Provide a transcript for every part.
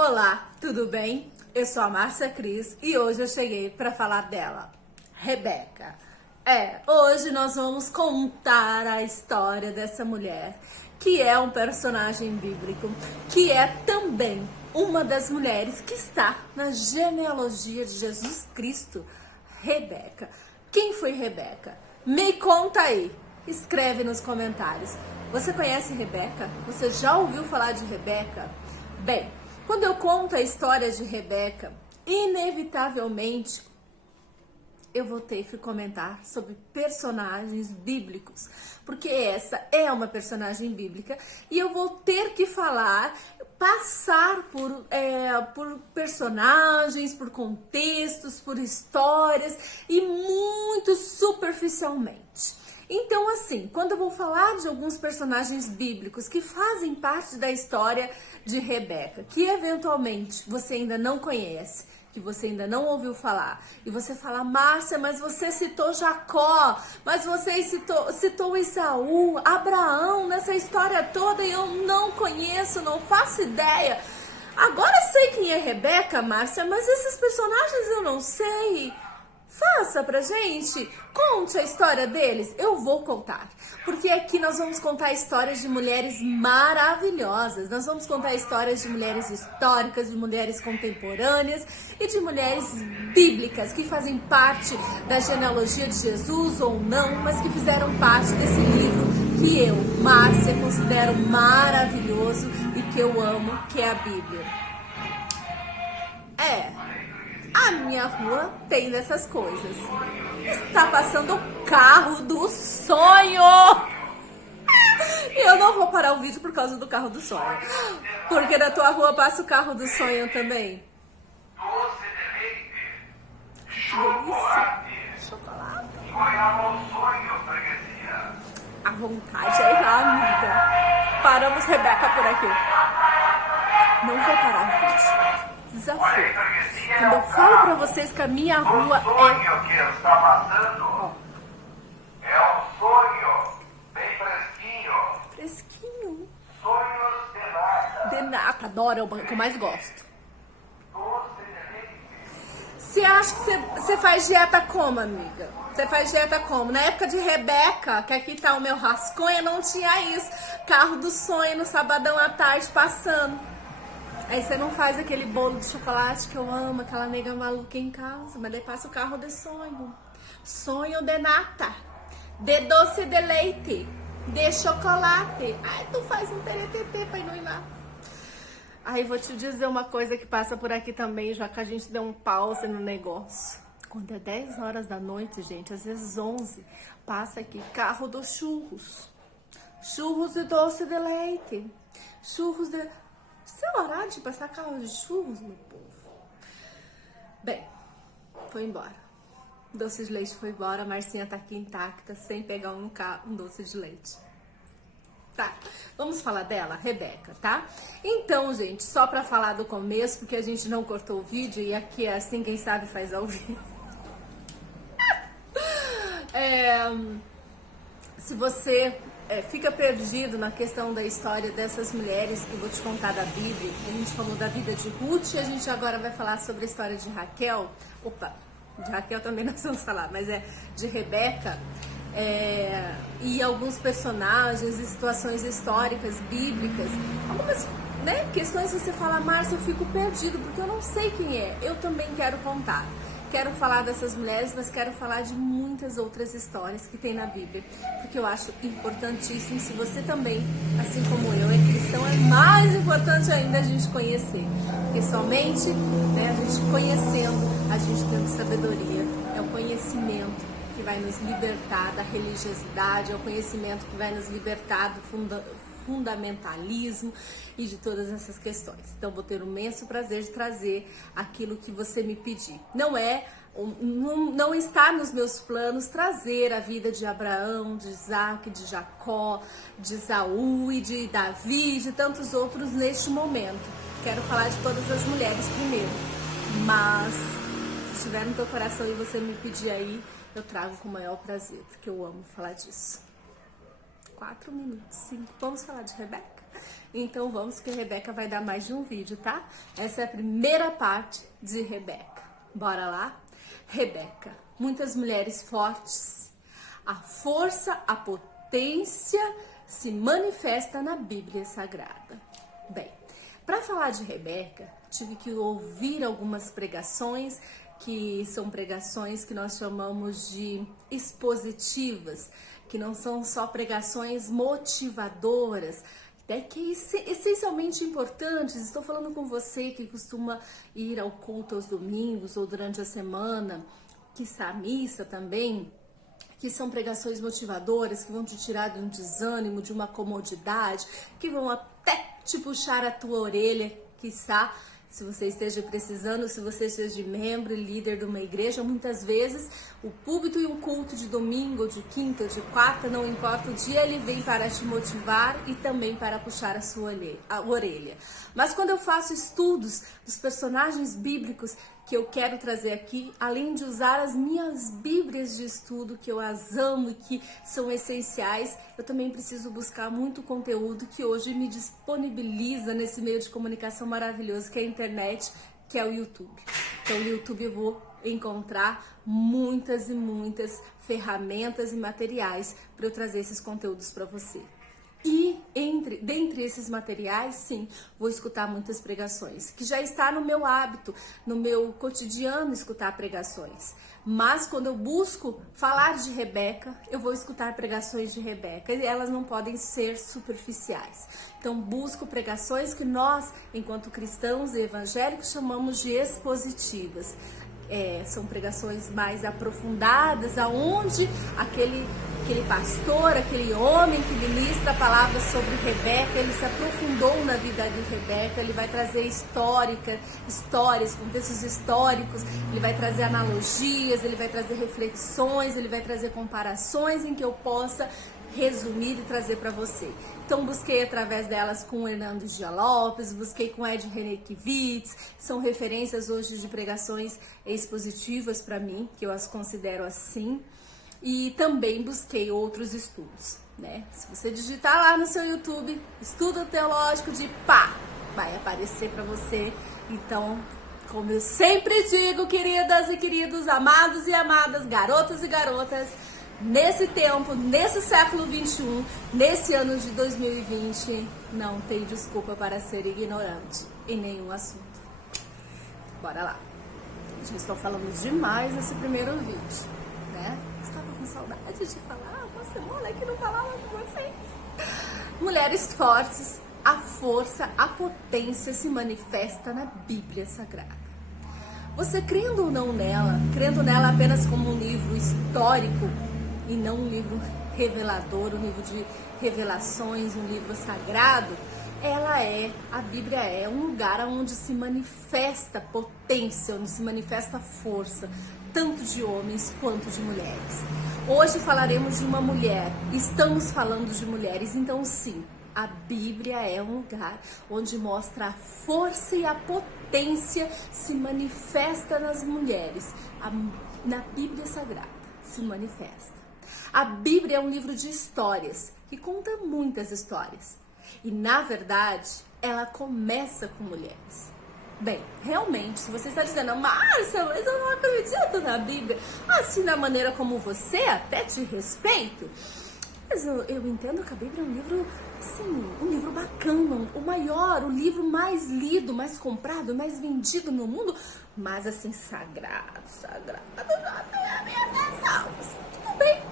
Olá, tudo bem? Eu sou a Márcia Cris e hoje eu cheguei para falar dela, Rebeca. Hoje nós vamos contar a história dessa mulher, que é um personagem bíblico, que é também uma das mulheres que está na genealogia de Jesus Cristo, Rebeca. Quem foi Rebeca? Me conta aí, escreve nos comentários. Você conhece Rebeca? Você já ouviu falar de Rebeca? Bem, quando eu conto a história de Rebeca, inevitavelmente eu vou ter que comentar sobre personagens bíblicos, porque essa é uma personagem bíblica e eu vou ter que passar por personagens, por contextos, por histórias e muito superficialmente. Então, assim, quando eu vou falar de alguns personagens bíblicos que fazem parte da história de Rebeca, que eventualmente você ainda não conhece, que você ainda não ouviu falar, e você fala, Márcia, mas você citou Jacó, mas você citou Esaú, Abraão, nessa história toda, e eu não conheço, não faço ideia. Agora sei quem é Rebeca, Márcia, mas esses personagens eu não sei. Faça pra gente, conte a história deles, eu vou contar, porque aqui nós vamos contar histórias de mulheres maravilhosas, nós vamos contar histórias de mulheres históricas, de mulheres contemporâneas e de mulheres bíblicas que fazem parte da genealogia de Jesus ou não, mas que fizeram parte desse livro que eu, Márcia, considero maravilhoso e que eu amo, que é a Bíblia. A minha rua tem dessas coisas. Está passando o carro do sonho. E eu não vou parar o vídeo por causa do carro do sonho. Porque na tua rua passa o carro do sonho também. Que delícia. Chocolate. A vontade é ir lá, amiga. Paramos Rebeca por aqui. Não vou parar o vídeo. Desafio. Quando eu falo pra vocês que a minha rua é... O sonho que está passando é um sonho bem fresquinho. Fresquinho. Sonhos de nada. De nata, adoro, é o que eu mais gosto. Doce de leite. Você acha que você faz dieta como, amiga? Você faz dieta como? Na época de Rebeca, que aqui tá o meu rascunho, não tinha isso. Carro do sonho no sabadão à tarde passando. Aí você não faz aquele bolo de chocolate que eu amo, aquela nega maluca em casa, mas daí passa o carro de sonho. Sonho de nata, de doce de leite, de chocolate. Ai, tu faz um teretetê pra ir no Iná. Aí vou te dizer uma coisa que passa por aqui também, já que a gente deu um pause no negócio. Quando é 10 horas da noite, gente, às vezes 11, passa aqui carro dos churros. Churros de doce de leite. Churros de... Isso é horário de passar carro de churros, meu povo. Bem, foi embora. O doce de leite foi embora, a Marcinha tá aqui intacta, sem pegar um doce de leite. Tá, vamos falar dela, Rebeca, tá? Então, gente, só pra falar do começo, porque a gente não cortou o vídeo e aqui é assim, quem sabe faz ao vivo. Se você fica perdido na questão da história dessas mulheres que eu vou te contar da Bíblia, a gente falou da vida de Ruth e a gente agora vai falar sobre a história de Raquel. Opa, de Raquel também nós vamos falar, mas de Rebeca. E alguns personagens e situações históricas, bíblicas. Algumas questões que você fala, Márcia, eu fico perdido porque eu não sei quem é. Eu também quero contar. Quero falar dessas mulheres, mas quero falar de muitas outras histórias que tem na Bíblia, porque eu acho importantíssimo, se você também, assim como eu, é cristão, é mais importante ainda a gente conhecer, porque somente a gente conhecendo, a gente tendo sabedoria, é o conhecimento que vai nos libertar da religiosidade, é o conhecimento que vai nos libertar do fundamentalismo e de todas essas questões. Então vou ter o imenso prazer de trazer aquilo que você me pedir. Não está nos meus planos trazer a vida de Abraão, de Isaac, de Jacó, de Esaú e de Davi, de tantos outros neste momento. Quero falar de todas as mulheres primeiro, mas se estiver no teu coração e você me pedir aí, eu trago com o maior prazer, porque eu amo falar disso. 4 minutos, 5. Vamos falar de Rebeca? Então vamos que a Rebeca vai dar mais de um vídeo, tá? Essa é a primeira parte de Rebeca. Bora lá? Rebeca, muitas mulheres fortes. A força, a potência se manifesta na Bíblia Sagrada. Bem, para falar de Rebeca, tive que ouvir algumas pregações, que são pregações que nós chamamos de expositivas, que não são só pregações motivadoras, que essencialmente importantes. Estou falando com você que costuma ir ao culto aos domingos ou durante a semana, que está à missa também, que são pregações motivadoras, que vão te tirar de um desânimo, de uma comodidade, que vão até te puxar a tua orelha, quiçá, se você esteja precisando, se você seja membro e líder de uma igreja. Muitas vezes o púlpito e um culto de domingo, ou de quinta, ou de quarta, não importa o dia, ele vem para te motivar e também para puxar a sua orelha. Mas quando eu faço estudos dos personagens bíblicos que eu quero trazer aqui, além de usar as minhas bíblias de estudo, que eu as amo e que são essenciais, eu também preciso buscar muito conteúdo que hoje me disponibiliza nesse meio de comunicação maravilhoso que é a internet, que é o YouTube. Então, no YouTube eu vou encontrar muitas e muitas ferramentas e materiais para eu trazer esses conteúdos para você. E dentre esses materiais, sim, vou escutar muitas pregações, que já está no meu hábito, no meu cotidiano escutar pregações. Mas quando eu busco falar de Rebeca, eu vou escutar pregações de Rebeca e elas não podem ser superficiais. Então busco pregações que nós, enquanto cristãos e evangélicos, chamamos de expositivas. São pregações mais aprofundadas, aonde aquele pastor, aquele homem que ministra a palavra sobre Rebeca, ele se aprofundou na vida de Rebeca, ele vai trazer histórias, contextos históricos, ele vai trazer analogias, ele vai trazer reflexões, ele vai trazer comparações em que eu possa resumir e trazer para você. Então busquei através delas com o Hernando Gia Lopes, busquei com Ed Renekiewicz, são referências hoje de pregações expositivas para mim, que eu as considero assim, e também busquei outros estudos, né? Se você digitar lá no seu YouTube, estudo teológico de pá, vai aparecer para você. Então, como eu sempre digo, queridas e queridos, amados e amadas, garotas e garotas, nesse tempo, nesse século 21, nesse ano de 2020, não tem desculpa para ser ignorante em nenhum assunto. Bora lá. Já estou falando demais nesse primeiro vídeo, né? Estava com saudade de falar, uma semana que não falava com vocês. Mulheres fortes, a força, a potência se manifesta na Bíblia Sagrada. Você crendo ou não nela, crendo nela apenas como um livro histórico, e não um livro revelador, um livro de revelações, um livro sagrado, a Bíblia é um lugar onde se manifesta potência, onde se manifesta força, tanto de homens quanto de mulheres. Hoje falaremos de uma mulher, estamos falando de mulheres, então sim, a Bíblia é um lugar onde mostra a força e a potência se manifesta nas mulheres. Na Bíblia Sagrada se manifesta. A Bíblia é um livro de histórias, que conta muitas histórias. E, na verdade, ela começa com mulheres. Bem, realmente, se você está dizendo, Márcia, mas eu não acredito na Bíblia, assim, da maneira como você, até te respeito, mas eu entendo que a Bíblia é um livro, assim, um livro bacana, o maior, o livro mais lido, mais comprado, mais vendido no mundo, mas, assim, sagrado, já tem a minha atenção, tudo bem.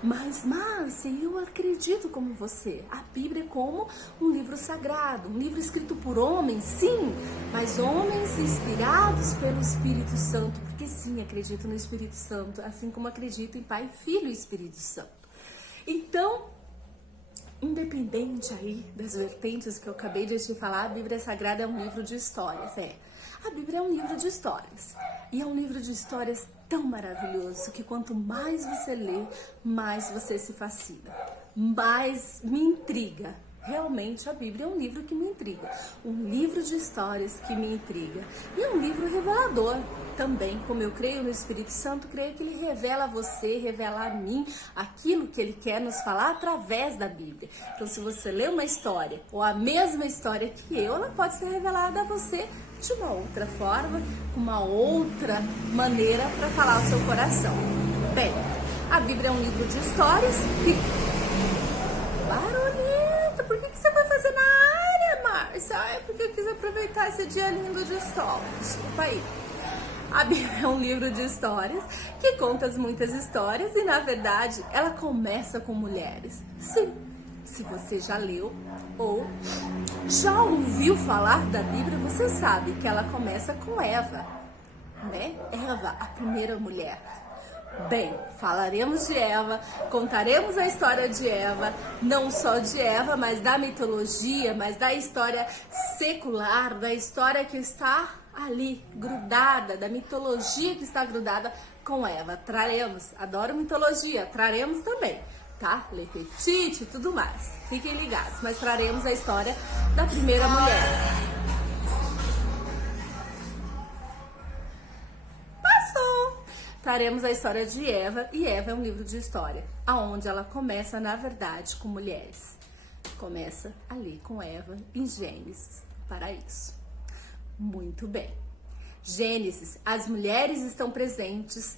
Mas, Márcia, eu acredito como você. A Bíblia é como um livro sagrado, um livro escrito por homens, sim, mas homens inspirados pelo Espírito Santo, porque sim, acredito no Espírito Santo, assim como acredito em Pai, Filho e Espírito Santo. Então, independente aí das vertentes que eu acabei de te falar, a Bíblia Sagrada é um livro de histórias, A Bíblia é um livro de histórias. E é um livro de histórias tão maravilhoso que quanto mais você lê, mais você se fascina. Mais me intriga, realmente a Bíblia é um livro que me intriga, um livro de histórias que me intriga, e é um livro revelador também. Como eu creio no Espírito Santo, creio que ele revela a você, revela a mim aquilo que ele quer nos falar através da Bíblia. Então, se você lê uma história ou a mesma história que eu, ela pode ser revelada a você de uma outra forma, com uma outra maneira para falar ao seu coração. Bem, a Bíblia é um livro de histórias que... Barulhento, por que você foi fazer na área, Márcia? É porque eu quis aproveitar esse dia lindo de sol. Desculpa aí. A Bíblia é um livro de histórias que conta muitas histórias e, na verdade, ela começa com mulheres. Sim, se você já leu ou já ouviu falar da Bíblia, você sabe que ela começa com Eva, né? Eva, a primeira mulher. Bem, falaremos de Eva, contaremos a história de Eva, não só de Eva, mas da mitologia, mas da história secular, da história que está ali, grudada, da mitologia que está grudada com Eva. Traremos, adoro mitologia, traremos também, tá? Lepetite e tudo mais. Fiquem ligados, mas traremos a história da primeira mulher. Traremos a história de Eva, e Eva é um livro de história, aonde ela começa, na verdade, com mulheres. Começa ali com Eva, em Gênesis, paraíso. Muito bem. Gênesis, as mulheres estão presentes,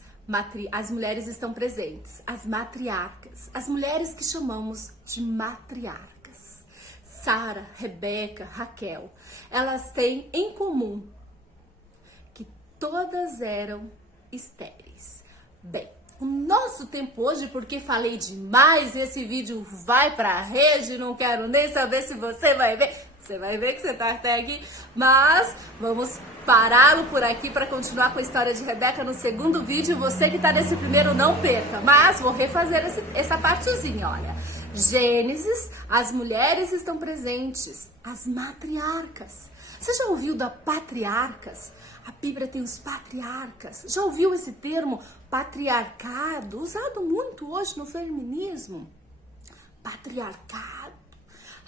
as matriarcas, as mulheres que chamamos de matriarcas. Sara, Rebeca, Raquel, elas têm em comum que todas eram estéreis. Bem, o nosso tempo hoje, porque falei demais, esse vídeo vai pra rede, não quero nem saber se você vai ver. Você vai ver que você tá até aqui, mas vamos pará-lo por aqui para continuar com a história de Rebeca no segundo vídeo. Você que tá nesse primeiro, não perca, mas vou refazer essa partezinha, olha. Gênesis, as mulheres estão presentes, as matriarcas. Você já ouviu da patriarcas? A Bíblia tem os patriarcas. Já ouviu esse termo patriarcado, usado muito hoje no feminismo? Patriarcado.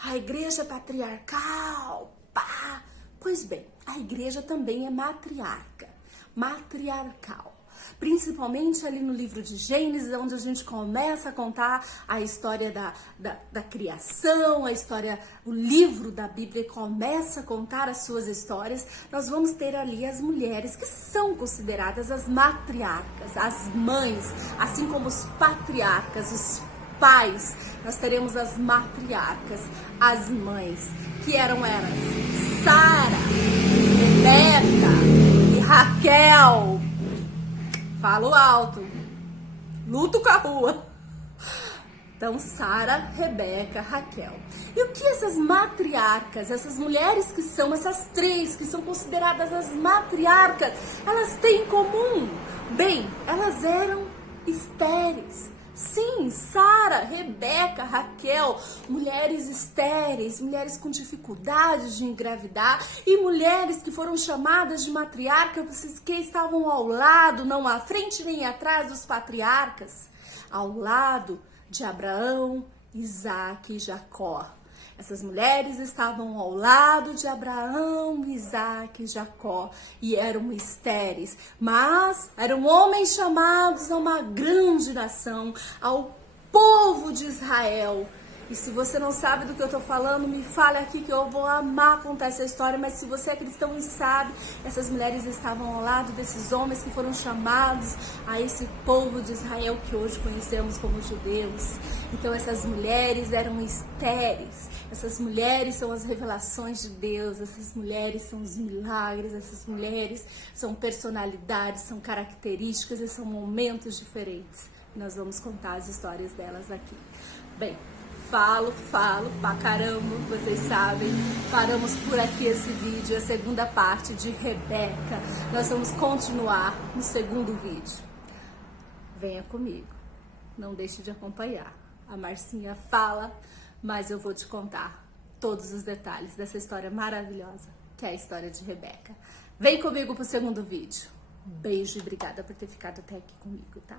A igreja patriarcal. Pá. Pois bem, a igreja também é matriarca, matriarcal. Principalmente ali no livro de Gênesis, onde a gente começa a contar a história da criação, a história, o livro da Bíblia começa a contar as suas histórias. Nós vamos ter ali as mulheres que são consideradas as matriarcas, as mães, assim como os patriarcas, os pais. Nós teremos as matriarcas, as mães, que eram elas, Sara, Rebeca e Raquel. Falo alto, luto com a rua. Então, Sara, Rebeca, Raquel. E o que essas matriarcas, essas mulheres que são, essas três que são consideradas as matriarcas, elas têm em comum? Bem, elas eram estéreis. Sim, Sara, Rebeca, Raquel, mulheres estéreis, mulheres com dificuldades de engravidar e mulheres que foram chamadas de matriarcas que estavam ao lado, não à frente nem atrás dos patriarcas, ao lado de Abraão, Isaac e Jacó. Essas mulheres estavam ao lado de Abraão, Isaac e Jacó e eram estéreis, mas eram homens chamados a uma grande nação, ao povo de Israel. E se você não sabe do que eu tô falando, me fale aqui que eu vou amar contar essa história. Mas se você é cristão e sabe, essas mulheres estavam ao lado desses homens que foram chamados a esse povo de Israel que hoje conhecemos como judeus. Então essas mulheres eram estéreis. Essas mulheres são as revelações de Deus. Essas mulheres são os milagres. Essas mulheres são personalidades, são características e são momentos diferentes. Nós vamos contar as histórias delas aqui. Bem, falo pra caramba, vocês sabem. Paramos por aqui esse vídeo, a segunda parte de Rebeca. Nós vamos continuar no segundo vídeo. Venha comigo, não deixe de acompanhar. A Marcinha fala, mas eu vou te contar todos os detalhes dessa história maravilhosa, que é a história de Rebeca. Vem comigo pro segundo vídeo. Beijo e obrigada por ter ficado até aqui comigo, tá?